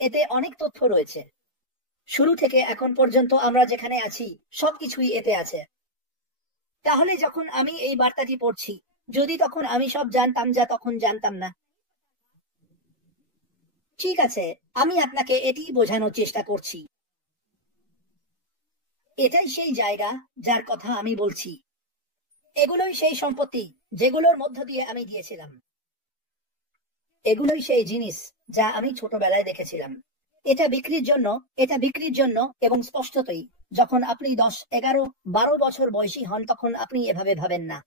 এতে অনেক তথ্য রয়েছে। শুরু থেকে এখন পর্যন্ত আমরা যেখানে আছি সবকিছুই এতে আছে। তাহলে যখন আমি এই বার্তাটি পড়ছি, যদি তখন আমি সব জানতাম যা তখন জানতাম না। ঠিক আছে, আমি আপনাকে এটি বোঝানোর চেষ্টা করছি। এটাই সেই জায়গা যার কথা আমি বলছি। এগুলোই সেই সম্পত্তি যেগুলোর মধ্য দিয়ে আমি গিয়েছিলাম। এগুলোই সেই জিনিস যা আমি ছোটবেলায় দেখেছিলাম। এটা বিক্রির জন্য এবং স্পষ্টতই যখন আপনি 10, 11, 12 বছর বয়সী হন তখন আপনি এভাবে ভাবেন না।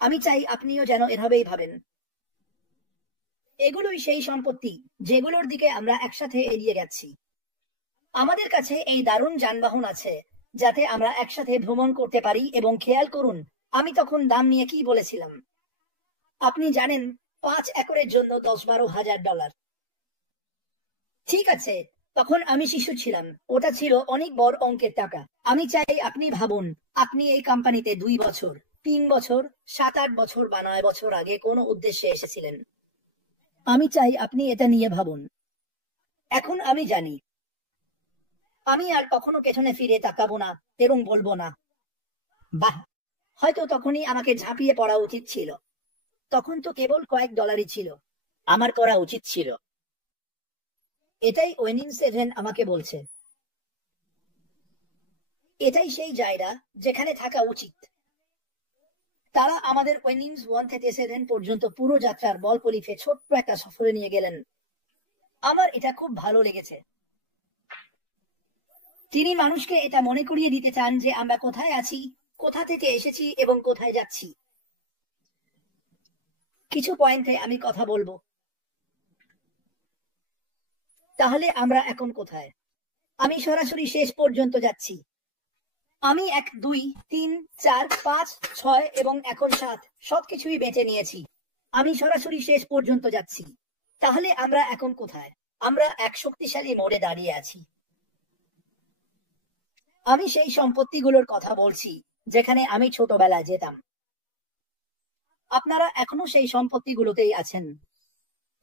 আমি চাই আপনিও যেন এভাবেই ভাবেন। এগুলোই সেই সম্পত্তি যেগুলোর দিকে আমরা একসাথে এগিয়ে যাচ্ছি। আমাদের কাছে এই দারুণ যানবাহন আছে যাতে আমরা একসাথে ভ্রমণ করতে পারি, এবং খেয়াল করুন আমি তখন দাম নিয়ে কি বলেছিলাম। আপনি জানেন 5 একরের জন্য $10-12 হাজার। ঠিক আছে, তখন আমি শিশু ছিলাম, ওটা ছিল অনেক বড় অঙ্কের টাকা। আমি চাই আপনি ভাবুন, আপনি এই কোম্পানিতে 2 বছর, 3 বছর, 7-8 বছর বা 9 বছর আগে কোনো উদ্দেশ্যে এসেছিলেন। আমি চাই আপনি এটা নিয়ে ভাবুন। এখন আমি জানি আমি আর কখনো পেছনে ফিরে তাকাবো না এবং বলবো না, বাহ, হয়তো তখনই আমাকে ঝাঁপিয়ে পড়া উচিত ছিল। তখন তো কেবল কয়েক ডলারই ছিল, আমার করা উচিত ছিল। এটাই উইনিং 7 আমাকে বলছে। এটাই সেই জায়গা যেখানে থাকা উচিত। তারা আমাদের উইনিংস 1 থেকে 7 পর্যন্ত পুরো যাত্রার বল পলিফে ছোট্ট একটা সফরে নিয়ে গেলেন। আমার এটা খুব ভালো লেগেছে। তিনি মানুষকে এটা মনে করিয়ে দিতে চান যে আমরা কোথায় আছি, কোথা থেকে এসেছি এবং কোথায় যাচ্ছি। কিছু পয়েন্টে আমি কথা বলবো। তাহলে আমরা এখন কোথায়? আমি সরাসরি শেষ পর্যন্ত যাচ্ছি। আমি 1, 2, 3, 4, 5, 6 এবং এখন 7 সবকিছুই বেঁচে নিয়েছি। আমি সরাসরি শেষ পর্যন্ত যাচ্ছি। তাহলে আমরা এখন কোথায়? আমরা এক শক্তিশালী মোড়ে দাঁড়িয়ে আছি। আমি সেই সম্পত্তিগুলোর কথা বলছি যেখানে আমি ছোটবেলায় যেতাম। আপনারা এখনো সেই সম্পত্তিগুলোতেই আছেন।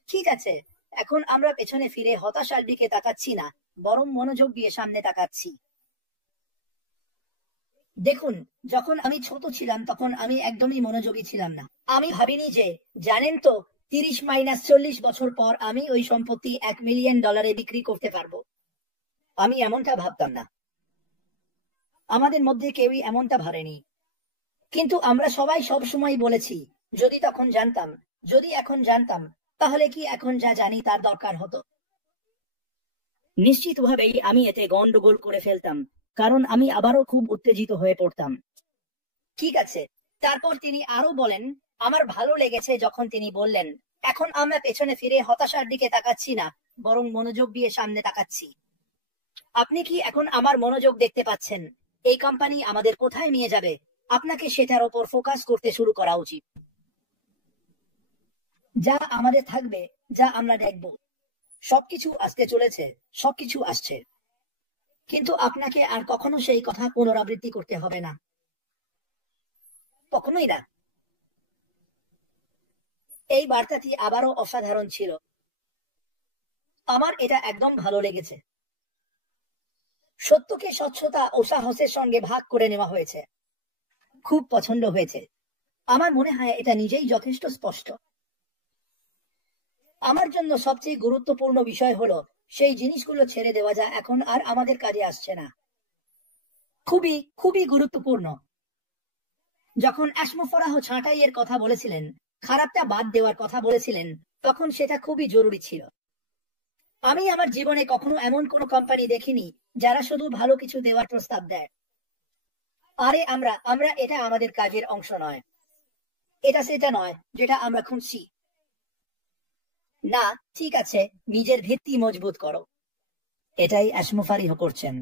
ঠিক আছে, এখন আমরা পেছনে ফিরে হতাশার দিকে তাকাচ্ছি না, বরং মনোযোগ দিয়ে সামনে তাকাচ্ছি। দেখুন, যখন আমি ছোট ছিলাম তখন আমি একদমই মনোযোগী ছিলাম না। আমি ভাবিনি যে, জানেন তো, 30-40 বছর পর আমি ওই সম্পত্তি $1 মিলিয়ন বিক্রি করতে পারবো। আমি এমনটা ভাবতাম না। আমাদের মধ্যে কেউই এমনটা ভাবেনি। কিন্তু আমরা সবাই সবসময় বলেছি, যদি তখন জানতাম, যদি এখন জানতাম, তাহলে কি এখন যা জানি তার দরকার হতো? নিশ্চিতভাবেই আমি এতে গন্ডগোল করে ফেলতাম, কারণ আমি আবারও খুব উত্তেজিত হয়ে পড়তাম। ঠিক আছে, তারপর তিনি আরো বলেন, আমার ভালো লেগেছে যখন তিনি বললেন, এখন আমরা পেছনে ফিরে হতাশার দিকে তাকাচ্ছি না, বরং মনোযোগ দিয়ে সামনে তাকাচ্ছি। আপনি কি এখন আমার মনোযোগ দেখতে পাচ্ছেন? এই কোম্পানি আমাদের কোথায় নিয়ে যাবে, আপনাকে সেটার ওপর ফোকাস করতে শুরু করা উচিত। যা আমাদের থাকবে, যা আমরা দেখব, সবকিছু আসতে চলেছে, সবকিছু আসছে। কিন্তু আপনাকে আর কখনো সেই কথা পুনরাবৃত্তি করতে হবে না, কখনোই না। এই বার্তাটি আবারও অসাধারণ ছিল। আমার এটা একদম ভালো লেগেছে। সত্যকে স্বচ্ছতা ও সাহসের সঙ্গে ভাগ করে নেওয়া হয়েছে। খুব পছন্দ হয়েছে। আমার মনে হয় এটা নিজেই যথেষ্ট স্পষ্ট। আমার জন্য সবচেয়ে গুরুত্বপূর্ণ বিষয় হলো সেই জিনিসগুলো ছেড়ে দেওয়া যা এখন আর আমাদের কাজে আসছে না। খুবই খুবই গুরুত্বপূর্ণ। যখন অ্যাশমোফরাহ ছাঁটাইয়ের কথা বলেছিলেন, খারাপটা বাদ দেওয়ার কথা বলেছিলেন, তখন সেটা খুবই জরুরি ছিল। আমি আমার জীবনে কখনো এমন কোনো কোম্পানি দেখিনি যারা শুধু ভালো কিছু দেওয়ার প্রস্তাব দেয়। আরে আমরা এটা আমাদের কাজের অংশ নয়। এটা সেটা নয় যেটা আমরা খুঁজছি। না, ঠিক আছে, নিজের ভিত্তি মজবুত করো। এটাই অ্যাশমোফারিহ করছেন।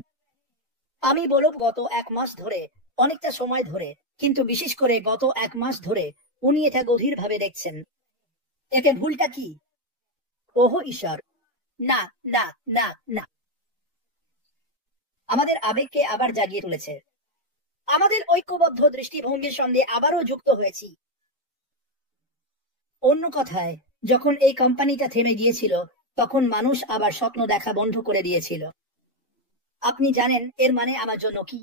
আমি বলব গত 1 মাস ধরে, অনেকটা সময় ধরে, কিন্তু বিশেষ করে গত 1 মাস ধরে উনি এটা গভীরভাবে দেখছেন। এতে ভুলটা কি? ওহ ঈশ্বর, না, না, না, না। আমাদের আবেগকে আবার জাগিয়ে তুলেছে। আমাদের ঐক্যবদ্ধ দৃষ্টিভঙ্গির সঙ্গে আবারও যুক্ত হয়েছি। অন্য কথায়, যখন এই কোম্পানিটা থেমে গিয়েছিল, তখন মানুষ আবার স্বপ্ন দেখা বন্ধ করে দিয়েছিল। আপনি জানেন এর মানে আমার জন্য কি?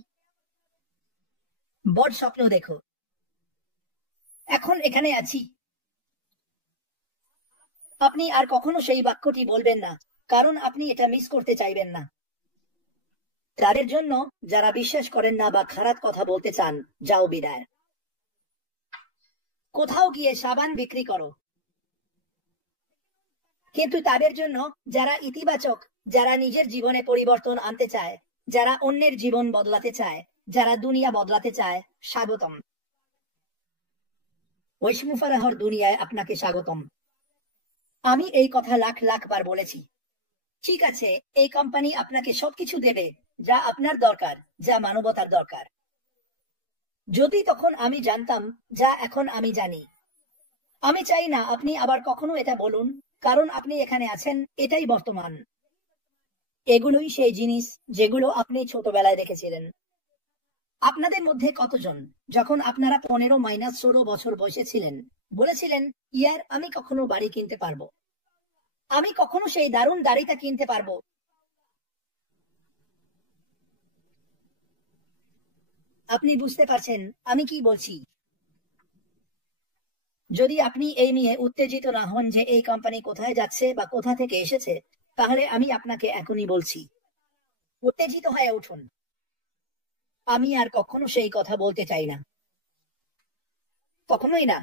বড় স্বপ্ন দেখো। এখন এখানে আছি। আপনি আর কখনো সেই বাক্যটি বলবেন না, কারণ আপনি এটা মিস করতে চাইবেন না। তাদের জন্য যারা বিশ্বাস করেন না বা খারাপ কথা বলতে চান, যাও বিদায়। কোথাও গিয়ে সাবান বিক্রি করো। কিন্তু তাদের জন্য যারা ইতিবাচক, যারা নিজের জীবনে পরিবর্তন আনতে চায়, যারা অন্যের জীবন বদলাতে চায়, যারা দুনিয়া বদলাতে চায়, স্বাগতম। ওয়াসিম ফারাহর দুনিয়ায় আপনাকে স্বাগতম। আমি এই কথা লাখ লাখ বার বলেছি। ঠিক আছে, এই কোম্পানি আপনাকে সবকিছু দেবে যা আপনার দরকার, যা মানবতার দরকার। যদি তখন আমি জানতাম যা এখন আমি জানি। আমি চাই না আপনি আবার কখনো এটা বলুন, কারণ আপনি এখানে আছেন, এটাই বর্তমান। এগুলোই সেই জিনিস যেগুলো আপনি ছোটবেলায় দেখেছিলেন। আপনাদের মধ্যে কতজন যখন আপনারা 15-16 বছর বয়সে ছিলেন বলেছিলেন, ইয়ার আমি কখনো বাড়ি কিনতে পারবো, আমি কখনো সেই দারুণ দাড়িটা কিনতে পারবো? আপনি বুঝতে পারছেন আমি কি বলছি? যদি আপনি এই নিয়ে উত্তেজিত না হন যে এই কোম্পানি কোথায় যাচ্ছে বা কোথা থেকে এসেছে, তাহলে আমি আপনাকে এখনই বলছি, উত্তেজিত হয়ে উঠুন। আমি আর কখনো সেই কথা বলতে চাই না, কখনোই না।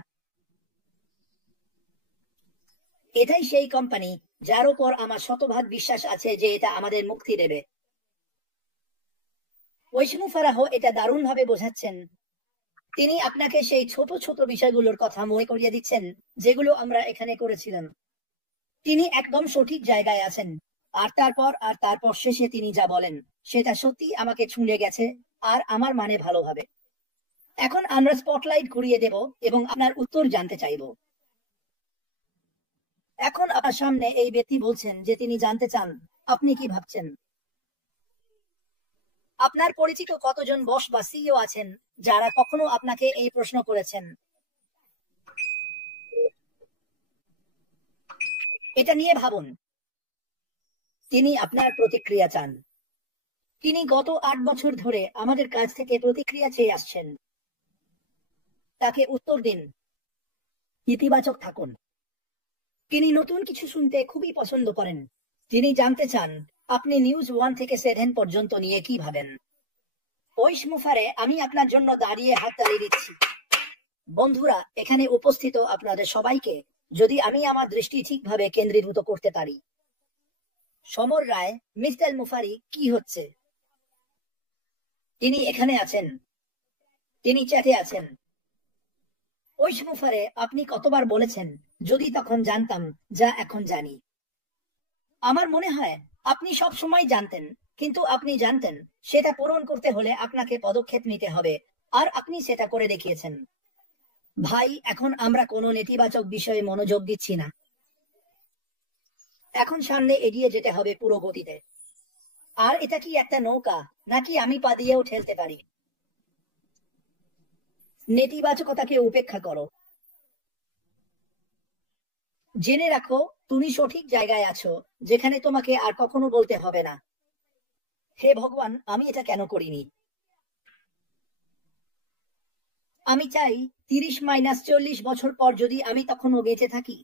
এটাই সেই কোম্পানি যার উপর আমার শতভাগ বিশ্বাস আছে যে এটা আমাদের মুক্তি দেবে। ওয়াসিম ফারাহ এটা দারুণভাবে বোঝাচ্ছেন। তিনি আপনাকে সেই ছোট ছোট বিষয়গুলোর কথা মনে করিয়ে দিচ্ছেন যেগুলো আমরা এখানে করেছিলাম। তিনি একদম সঠিক জায়গায় আছেন। আর তারপর শেষে তিনি যা বলেন সেটা সত্যি আমাকে ছুঁয়ে গেছে, আর আমার মানে ভালোভাবে। এখন আমরা স্পটলাইট ঘুরিয়ে দেব এবং আপনার উত্তর জানতে চাইব। এখন আপনার সামনে এই ব্যক্তি বলছেন যে তিনি জানতে চান আপনি কি ভাবছেন। আপনার পরিচিত কতজন বস বা সিইও আছেন যারা কখনো আপনাকে এই প্রশ্ন করেছেন? এটা নিয়ে ভাবুন। তিনি আপনার প্রতিক্রিয়া চান। তিনি গত 8 বছর ধরে আমাদের কাছ থেকে প্রতিক্রিয়া চেয়ে আসছেন। তাকে উত্তর দিন, ইতিবাচক থাকুন। তিনি নতুন কিছু শুনতে খুবই পছন্দ করেন। তিনি জানতে চান আপনি নিউজ 1 থেকে 7 পর্যন্ত নিয়ে কি ভাবেন। ওই মুফারে আমি আপনার জন্য দাঁড়িয়ে হাততালি দিচ্ছি। বন্ধুরা, এখানে উপস্থিত আপনাদের সবাইকে যদি আমি আমার দৃষ্টি ঠিকভাবে কেন্দ্রীভূত করতে পারি। সমর রায়, মিস্টার মুফারি, কি হচ্ছে? তিনি এখানে আছেন, তিনি চ্যাটে আছেন। ওই মুফারে আপনি কতবার বলেছেন যদি তখন জানতাম যা এখন জানি। আমার মনে হয় আপনি সব সময় জানতেন, কিন্তু আপনি জানতেন সেটা পূরণ করতে হলে আপনাকে পদক্ষেপ নিতে হবে, আর আপনি সেটা করে দেখিয়েছেন। ভাই, এখন আমরা কোনো নেতিবাচক বিষয়ে মনোযোগ দিচ্ছি না। এখন সামনে এগিয়ে যেতে হবে পুরো গতিতে। আর এটা কি একটা নৌকা, নাকি আমি পা দিয়েও ঠেলতে পারি? নেতিবাচকতাকে উপেক্ষা করো। জেনে রাখো তুমি সঠিক জায়গায় আছো, যেখানে তোমাকে আর কখনো বলতে হবে না, হে ভগবান, আমি এটা কেন করিনি। আমি চাই 30-40 বছর পর যদি আমি তখনও বেঁচে থাকি,